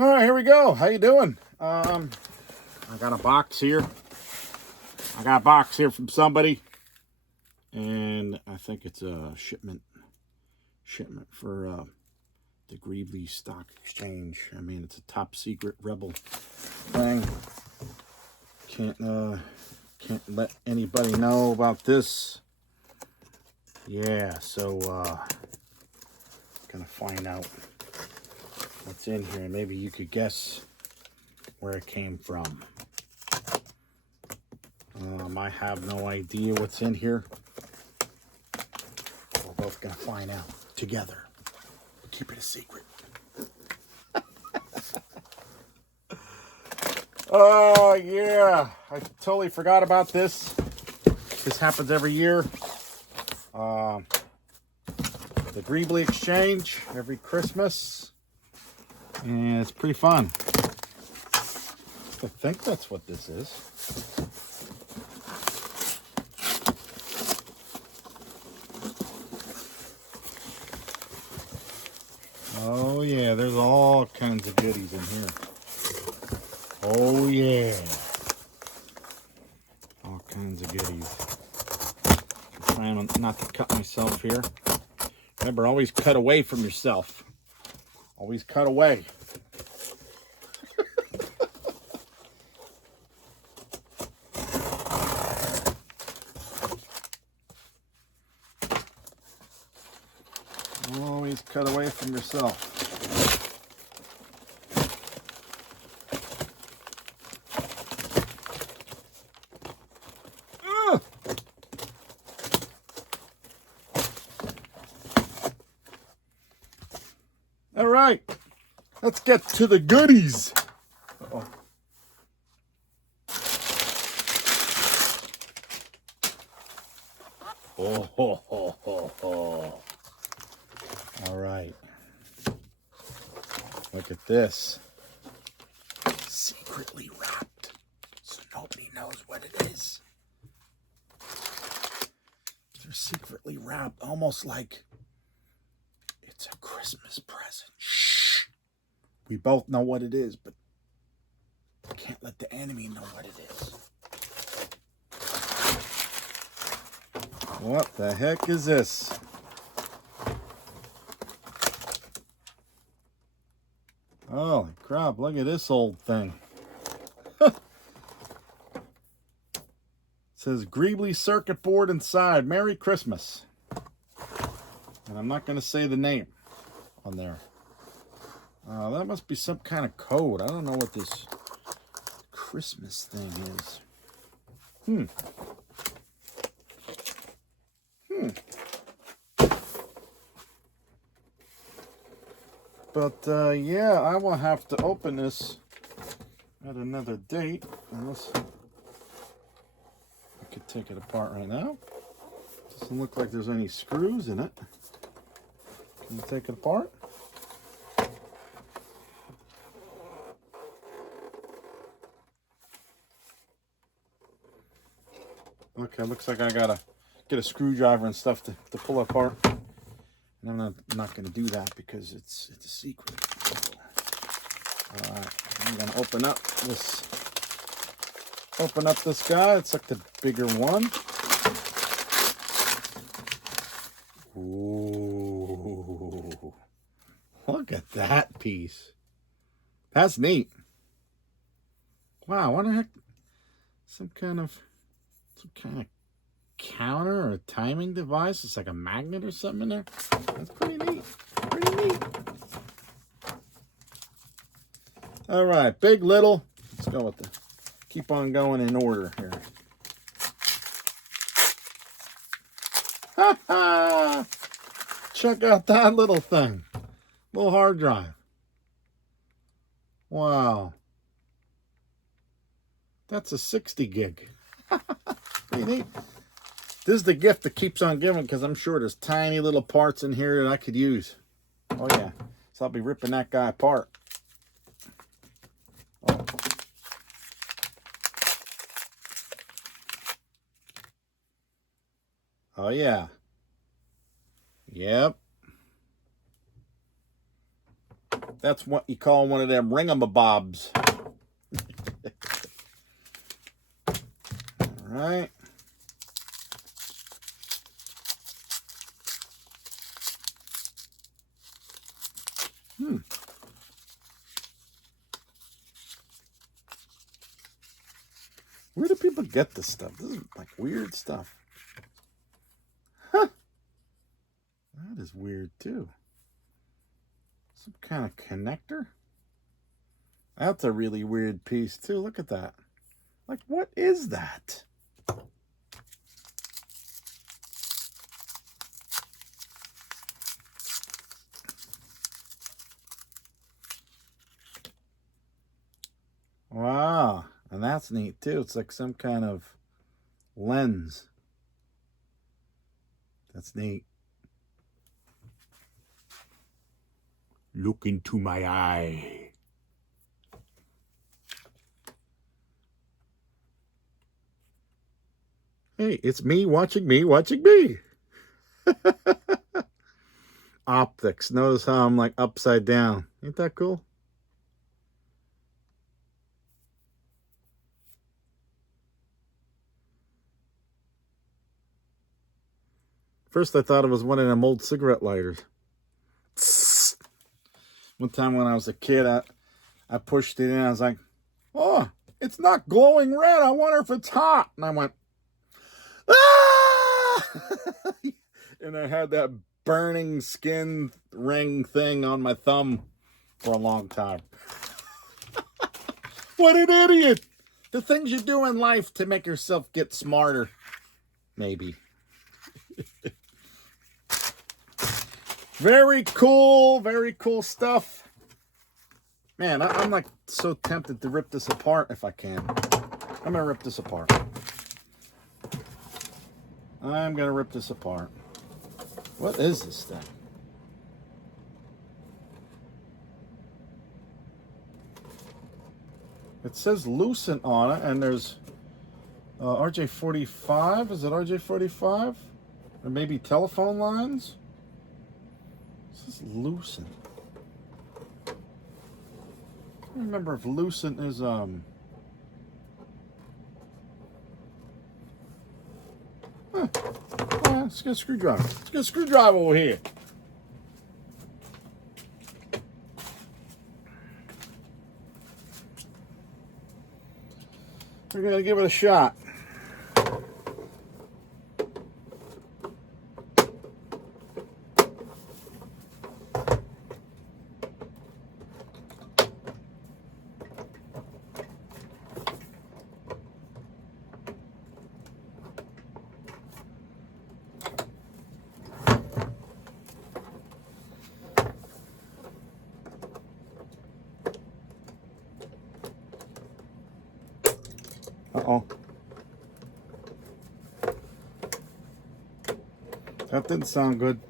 All right, here we go. How you doing? I got a box here. I got a box here from somebody, and I think it's a shipment for the Greeblie stock exchange. I mean, it's a top secret rebel thing. Can't let anybody know about this. Yeah, so gonna find out what's in here. Maybe you could guess where it came from. I have no idea what's in here. We're both gonna find out together. Keep it a secret. Oh yeah, I totally forgot about this. This happens every year. The Greeblie exchange every Christmas, and it's pretty fun. I think that's what this is. Oh yeah, there's all kinds of goodies in here. Oh yeah, all kinds of goodies. I'm trying not to cut myself here. Remember, always cut away from yourself. Always cut away. Always cut away from yourself. All right, let's get to the goodies. Uh-oh. Oh, ho, ho, ho, ho. All right. Look at this. Secretly wrapped, so nobody knows what it is. They're secretly wrapped, almost like it's a Christmas present. Shh. We both know what it is, but can't let the enemy know what it is. What the heck is this? Holy crap, look at this old thing. It says Greeblie circuit board inside. Merry Christmas. And I'm not going to say the name on there. That must be some kind of code. I don't know what this Christmas thing is. But yeah, I will have to open this at another date. Unless I could take it apart right now. Doesn't look like there's any screws in it. Can you take it apart? Okay, looks like I gotta get a screwdriver and stuff to pull it apart. And I'm not gonna do that because it's a secret. All right, I'm gonna open up this guy. It's like the bigger one. Ooh, look at that piece. That's neat. Wow, what the heck? Some kind of counter or a timing device. It's like a magnet or something in there. That's pretty neat. Pretty neat. All right, big, little. Let's go with the, keep on going in order here. Ha ha! Check out that little thing. Little hard drive. Wow. That's a 60 gig. Pretty neat. This is the gift that keeps on giving because I'm sure there's tiny little parts in here that I could use. Oh yeah. So I'll be ripping that guy apart. Oh. Oh yeah. Yep. That's what you call one of them ringamabobs. All right. Where do people get this stuff? This is like weird stuff. Huh. That is weird too. Some kind of connector? That's a really weird piece too. Look at that. Like, what is that? Wow. And that's neat too. It's like some kind of lens. That's neat. Look into my eye. Hey, it's me watching me watching me. Optics. Notice how I'm like upside down. Ain't that cool? First I thought it was one of them old cigarette lighters. One time when I was a kid, I pushed it in. I was like, oh, it's not glowing red. I wonder if it's hot. And I went, ah! And I had that burning skin ring thing on my thumb for a long time. What an idiot. The things you do in life to make yourself get smarter. Maybe. Very cool stuff. Man, I'm like so tempted to rip this apart if I can. I'm gonna rip this apart. I'm gonna rip this apart. What is this thing? It says Lucent on it, and there's RJ45. Is it RJ45? Or maybe telephone lines? This is Lucent. I don't remember if Lucent is let's get a screwdriver. Let's get a screwdriver over here. We're gonna give it a shot. Uh-oh. That didn't sound good.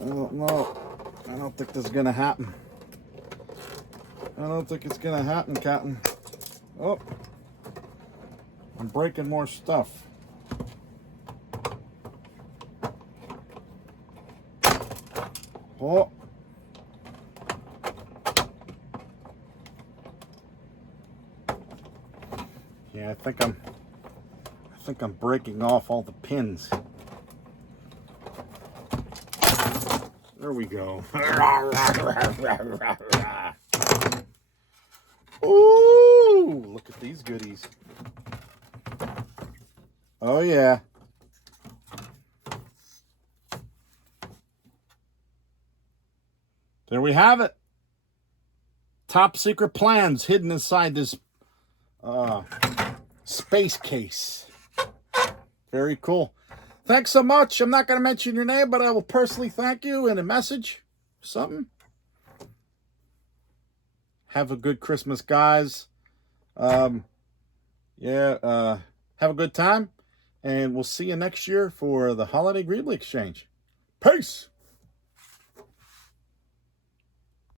I don't know. I don't think this is gonna happen. I don't think it's gonna happen, Captain. Oh. I'm breaking more stuff. Oh. Yeah, I think I'm breaking off all the pins. There we go. Ooh, look at these goodies. Oh yeah. There we have it. Top secret plans hidden inside this space case. Very cool. Thanks so much. I'm not going to mention your name, but I will personally thank you in a message. Something. Have a good Christmas, guys. Have a good time. And we'll see you next year for the Holiday Greeblie Exchange. Peace.